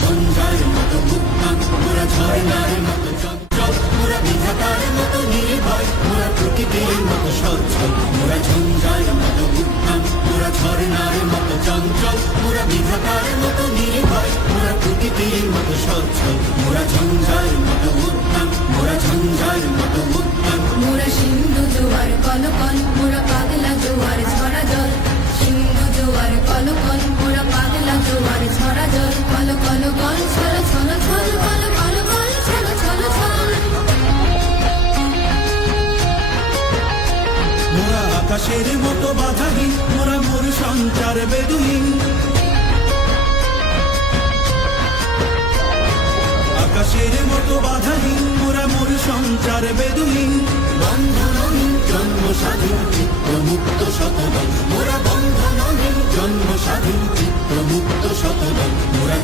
ঝঞ্ঝার মতো উত্তাল, মোরা ঝর্ণার মতো চঞ্চল, মোরা বিধাতার মতো নির্ভয়, মোরা প্রকৃতির মতো সচ্ছল। মোরা ঝঞ্ঝার মতো উত্তাল, মোরা ঝর্ণার মতো চঞ্চল, মোরা বিধাতার মতো নির্ভয়, মোরা প্রকৃতির মতো সচ্ছল। মোরা ঝঞ্ঝার মতো উত্তাল, মোরা ঝঞ্ঝার মতো উত্তাল। মোরা সিন্ধু জোয়ার কলকল, মোরা পাগলা জোয়ার ঝরা জল। সিন্ধু জোয়ার কলকল, মোরা পাগলা জোয়ার ঝরা জল। কল কল কল ছল ছল ছল, কল কল কল ছল ছল ছল। মোরা আকাশের মতো বাধাহীন, মোরা মোর সঞ্চার বেদুহীন। আকাশের মতো বাধাহীন, মোরা মোর সঞ্চার বেদুহীন। বন্ধনহীন জন্ম স্বাধীন, চিত্ত মুক্ত শতদল। মোরা বন্ধনহীন জন্ম স্বাধীন, চিত্ত মুক্ত শতদল। মোরা